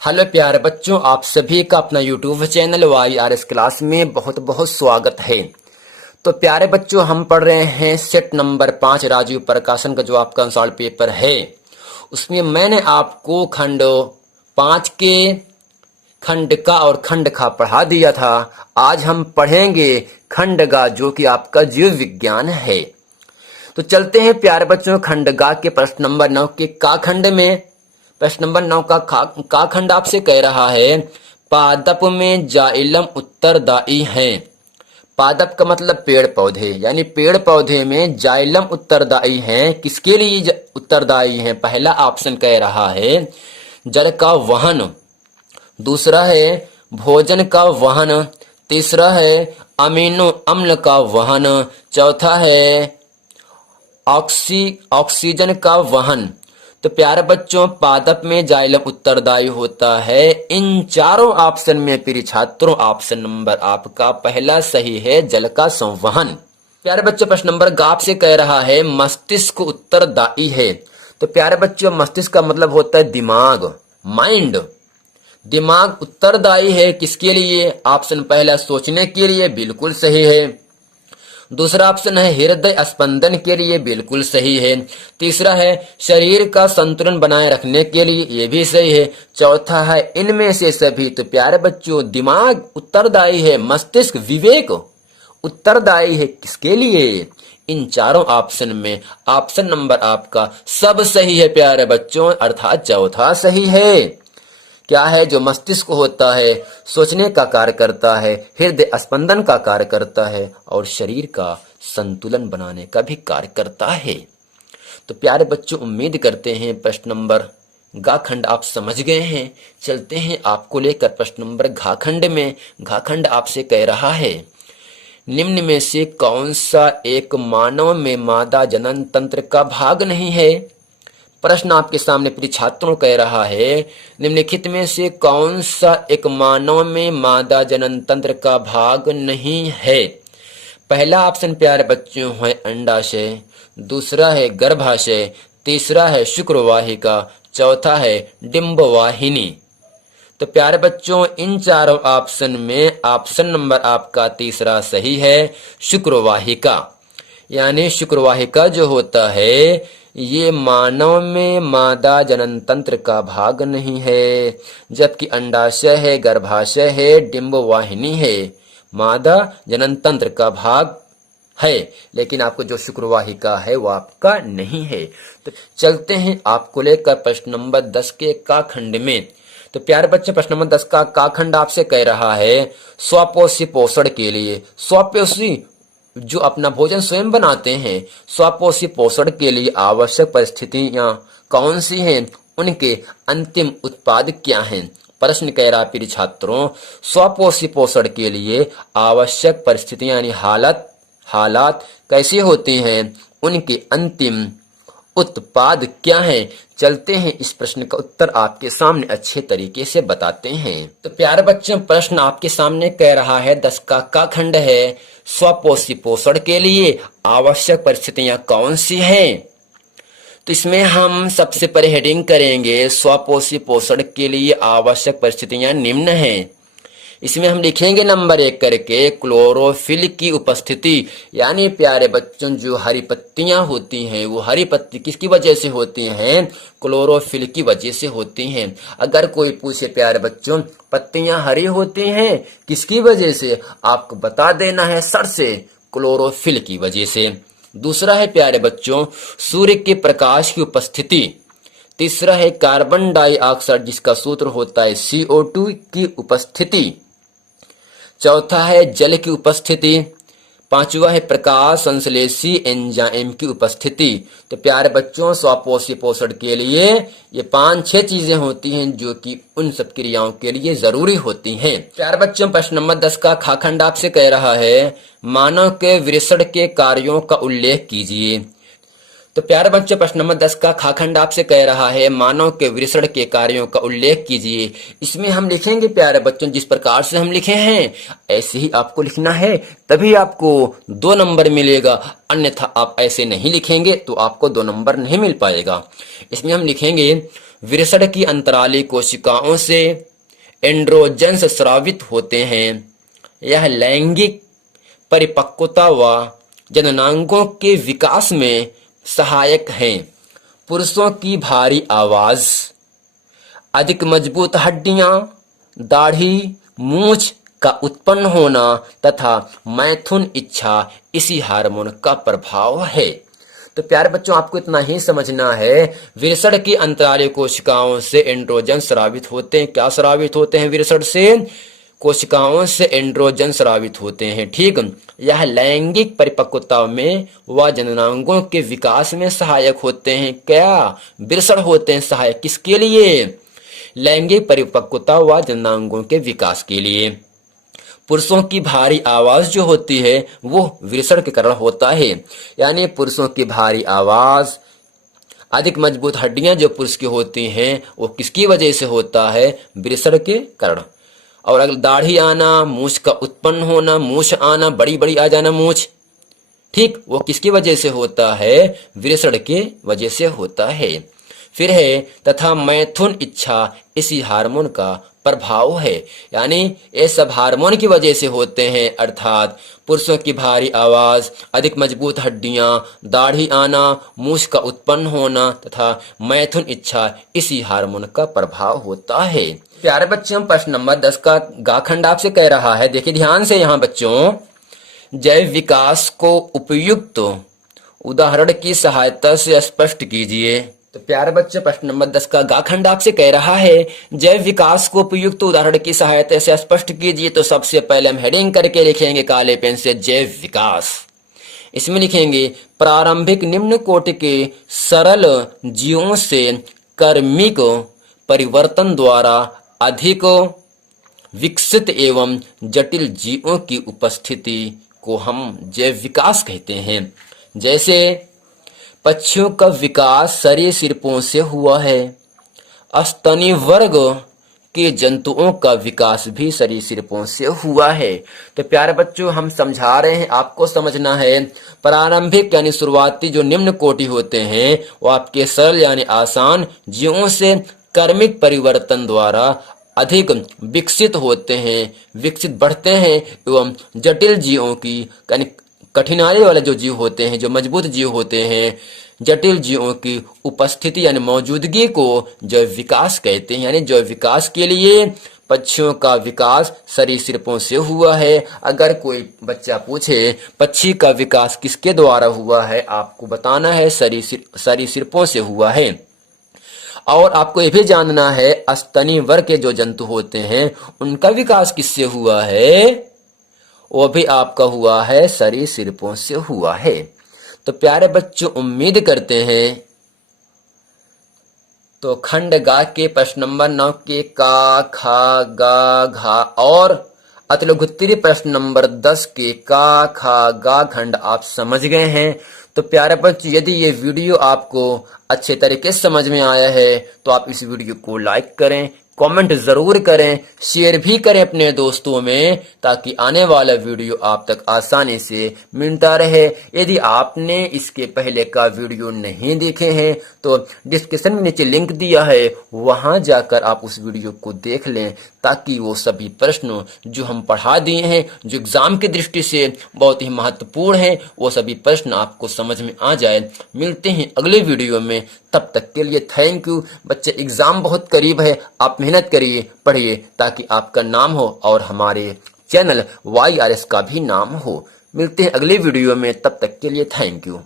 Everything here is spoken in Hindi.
हेलो प्यारे बच्चों, आप सभी का अपना यूट्यूब चैनल YRS क्लास में बहुत बहुत स्वागत है। तो प्यारे बच्चों, हम पढ़ रहे हैं सेट नंबर 5 राजीव प्रकाशन का जो आपका आंसर पेपर है। उसमें मैंने आपको खंड 5 के खंड का और खंड खा पढ़ा दिया था। आज हम पढ़ेंगे खंड गा, जो कि आपका जीव विज्ञान है। तो चलते हैं प्यारे बच्चों खंड गा के प्रश्न नंबर 9 के का खंड में। प्रश्न नंबर 9 का खंड आपसे कह रहा है, पादप में जाइलम उत्तरदायी है। पादप का मतलब पेड़ पौधे, यानी पेड़ पौधे में जाइलम उत्तरदायी है। किसके लिए उत्तरदायी है? पहला ऑप्शन कह रहा है जल का वहन, दूसरा है भोजन का वहन, तीसरा है अमीनो अम्ल का वहन, चौथा है ऑक्सीजन का वहन। तो प्यारे बच्चों, पादप में जाइलम उत्तरदायी होता है इन चारों ऑप्शन में। प्रिय छात्रों, ऑप्शन नंबर आपका पहला सही है, जल का संवहन। प्यारे बच्चों, प्रश्न नंबर ग आपसे कह रहा है मस्तिष्क उत्तरदायी है। तो प्यारे बच्चों, मस्तिष्क का मतलब होता है दिमाग, माइंड। दिमाग उत्तरदायी है किसके लिए? ऑप्शन पहला सोचने के लिए, बिल्कुल सही है। दूसरा ऑप्शन है हृदय स्पंदन के लिए, बिल्कुल सही है। तीसरा है शरीर का संतुलन बनाए रखने के लिए, ये भी सही है। चौथा है इनमें से सभी। तो प्यारे बच्चों, दिमाग उत्तरदायी है, मस्तिष्क विवेक उत्तरदायी है किसके लिए? इन चारों ऑप्शन में ऑप्शन नंबर आपका सब सही है प्यारे बच्चों, अर्थात चौथा सही है। क्या है? जो मस्तिष्क होता है सोचने का कार्य करता है, हृदय स्पंदन का कार्य करता है और शरीर का संतुलन बनाने का भी कार्य करता है। तो प्यारे बच्चों, उम्मीद करते हैं प्रश्न नंबर गा खंड आप समझ गए हैं। चलते हैं आपको लेकर प्रश्न नंबर घा खंड में। घा खंड आपसे कह रहा है निम्न में से कौन सा एक मानव में मादा जनन तंत्र का भाग नहीं है? प्रश्न आपके सामने प्रिय छात्रों कह रहा है निम्नलिखित में से कौन सा एक मानव में मादा जनन तंत्र का भाग नहीं है? पहला ऑप्शन प्यारे बच्चों है अंडाशय, दूसरा है गर्भाशय, तीसरा है शुक्रवाहिका, चौथा है डिंबवाहिनी। तो प्यारे बच्चों, इन चारों ऑप्शन में ऑप्शन नंबर आपका तीसरा सही है, शुक्रवाहिका। यानी शुक्रवाहिका जो होता है ये मानव में मादा जनन तंत्र का भाग नहीं है, जबकि अंडाशय है, गर्भाशय है, डिंबवाहिनी है, मादा जनन तंत्र का भाग है। लेकिन आपको जो शुक्रवाहिका है वो आपका नहीं है। तो चलते हैं आपको लेकर प्रश्न नंबर 10 के का खंड में। तो प्यारे बच्चे, प्रश्न नंबर 10 का खंड आपसे कह रहा है स्वपोषी पोषण के लिए, स्वपोषी जो अपना भोजन स्वयं बनाते हैं, स्वपोषी पोषण के लिए आवश्यक परिस्थितियां कौन सी हैं? उनके अंतिम उत्पाद क्या हैं? प्रश्न कह रहा प्रिय छात्रों, स्वपोषी पोषण के लिए आवश्यक परिस्थितियां यानी हालात कैसे होते हैं? उनके अंतिम उत्पाद क्या है? चलते हैं इस प्रश्न का उत्तर आपके सामने अच्छे तरीके से बताते हैं। तो प्यारे बच्चों, प्रश्न आपके सामने कह रहा है 10 का खंड है स्वपोषी पोषण के लिए आवश्यक परिस्थितियां कौन सी हैं? तो इसमें हम सबसे पहले हेडिंग करेंगे स्वपोषी पोषण के लिए आवश्यक परिस्थितियां निम्न हैं। इसमें हम लिखेंगे नंबर 1 करके क्लोरोफिल की उपस्थिति। यानी प्यारे बच्चों, जो हरी पत्तियां होती हैं वो हरी पत्ती किसकी वजह से होती हैं? क्लोरोफिल की वजह से होती हैं। अगर कोई पूछे प्यारे बच्चों पत्तियां हरी होती हैं किसकी वजह से, आपको बता देना है सर से, क्लोरोफिल की वजह से। दूसरा है प्यारे बच्चों सूर्य के प्रकाश की उपस्थिति। तीसरा है कार्बन डाइऑक्साइड जिसका सूत्र होता है CO2 की उपस्थिति। चौथा है जल की उपस्थिति। पांचवा है प्रकाश संश्लेषी एंजाइम की उपस्थिति। तो प्यारे बच्चों, स्वपोषी पोषण के लिए ये 5-6 चीजें होती हैं जो कि उन सब क्रियाओं के लिए जरूरी होती हैं। प्यारे बच्चों, प्रश्न नंबर 10 का खा खंड आपसे कह रहा है मानव के वृषण के कार्यों का उल्लेख कीजिए। तो प्यारे बच्चों, प्रश्न नंबर 10 का खाखंड आपसे कह रहा है मानव के विसरण के कार्यों का उल्लेख कीजिए। इसमें हम लिखेंगे प्यारे बच्चों जिस प्रकार से हम लिखे हैं ऐसे ही आपको लिखना है, तभी आपको 2 नंबर मिलेगा। अन्यथा आप ऐसे नहीं लिखेंगे तो आपको 2 नंबर नहीं मिल पाएगा। इसमें हम लिखेंगे विसरण की अंतराली कोशिकाओं से एंड्रोजन्स स्रावित होते हैं। यह लैंगिक परिपक्वता व जननांगों के विकास में सहायक हैं। पुरुषों की भारी आवाज, अधिक मजबूत हड्डियां, दाढ़ी, मूछ का उत्पन्न होना तथा मैथुन इच्छा इसी हार्मोन का प्रभाव है। तो प्यारे बच्चों, आपको इतना ही समझना है, विसरण की अंतराली कोशिकाओं से एंड्रोजन स्रावित होते हैं। क्या स्रावित होते हैं? विसरण से कोशिकाओं से एंड्रोजन स्रावित होते हैं। ठीक, यह लैंगिक परिपक्वता में व जननांगों के विकास में सहायक होते हैं। क्या? विसरण होते हैं सहायक किसके लिए? लैंगिक परिपक्वता व जननांगों के विकास के लिए। पुरुषों की भारी आवाज जो होती है वो विसरण के कारण होता है। यानी पुरुषों की भारी आवाज, अधिक मजबूत हड्डियां जो पुरुष की होती हैं वो किसकी वजह से होता है? विसरण के कारण। और अगर दाढ़ी आना, मूछ का उत्पन्न होना, मूछ आना, बड़ी बड़ी आ जाना मूछ, ठीक, वो किसकी वजह से होता है? विसरण के वजह से होता है। फिर है तथा मैथुन इच्छा इसी हार्मोन का प्रभाव है। यानी ये सब हार्मोन की वजह से होते हैं, अर्थात पुरुषों की भारी आवाज, अधिक मजबूत हड्डियां, दाढ़ी आना, मूछ का उत्पन्न होना तथा मैथुन इच्छा इसी हार्मोन का प्रभाव होता है। प्यारे बच्चों, प्रश्न नंबर 10 का गाखंड आपसे कह रहा है, देखिए ध्यान से यहाँ बच्चों, जैव विकास को उपयुक्त उदाहरण की सहायता से स्पष्ट कीजिए। तो प्यारे बच्चों, प्रश्न नंबर 10 का गाखंड आपसे कह रहा है जैव विकास को उपयुक्त उदाहरण की सहायता से स्पष्ट कीजिए। तो सबसे पहले हम हेडिंग करके लिखेंगे काले पेन से जैव विकास। इसमें लिखेंगे प्रारंभिक निम्न कोटि के सरल जीवों से कर्मिक परिवर्तन द्वारा अधिक विकसित एवं जटिल जीवों की उपस्थिति को हम जैव विकास कहते हैं। जैसे पक्षियों का विकास सरीसृपों से हुआ है, स्तनी वर्ग के जंतुओं का विकास भी सरीसृपों से हुआ है। तो प्यारे बच्चों, हम समझा रहे हैं, आपको समझना है, प्रारंभिक यानी शुरुआती जो निम्न कोटि होते हैं वो आपके सरल यानी आसान जीवों से कर्मिक परिवर्तन द्वारा अधिक विकसित होते हैं, विकसित बढ़ते हैं एवं जटिल जीवों की यानी कठिनाई वाले जो जीव होते हैं, जो मजबूत जीव होते हैं, जटिल जीवों की उपस्थिति यानी मौजूदगी को जैव विकास कहते हैं। यानी जैव विकास के लिए पक्षियों का विकास सरीसृपों से हुआ है। अगर कोई बच्चा पूछे पक्षी का विकास किसके द्वारा हुआ है, आपको बताना है सरीसृपों से हुआ है। और आपको यह भी जानना है स्तनी वर्ग के जो जंतु होते हैं उनका विकास किससे हुआ है? वो भी आपका हुआ है सरीसृपों से हुआ है। तो प्यारे बच्चों, उम्मीद करते हैं तो खंड गा के प्रश्न नंबर 9 के का, खा, गा, घा और अतिलघुत्तरी प्रश्न नंबर 10 के का, खा, गा खंड आप समझ गए हैं। तो प्यारे बच्चों, यदि ये वीडियो आपको अच्छे तरीके से समझ में आया है तो आप इस वीडियो को लाइक करें, कमेंट जरूर करें, शेयर भी करें अपने दोस्तों में, ताकि आने वाला वीडियो आप तक आसानी से मिलता रहे। यदि आपने इसके पहले का वीडियो नहीं देखे हैं तो डिस्क्रिप्शन में नीचे लिंक दिया है, वहां जाकर आप उस वीडियो को देख लें, ताकि वो सभी प्रश्न जो हम पढ़ा दिए हैं, जो एग्जाम की दृष्टि से बहुत ही महत्वपूर्ण है, वो सभी प्रश्न आपको समझ में आ जाए। मिलते हैं अगले वीडियो में, तब तक के लिए थैंक यू। बच्चे, एग्जाम बहुत करीब है, आप मेहनत करिए, पढ़िए, ताकि आपका नाम हो और हमारे चैनल YRS का भी नाम हो। मिलते हैं अगले वीडियो में, तब तक के लिए थैंक यू।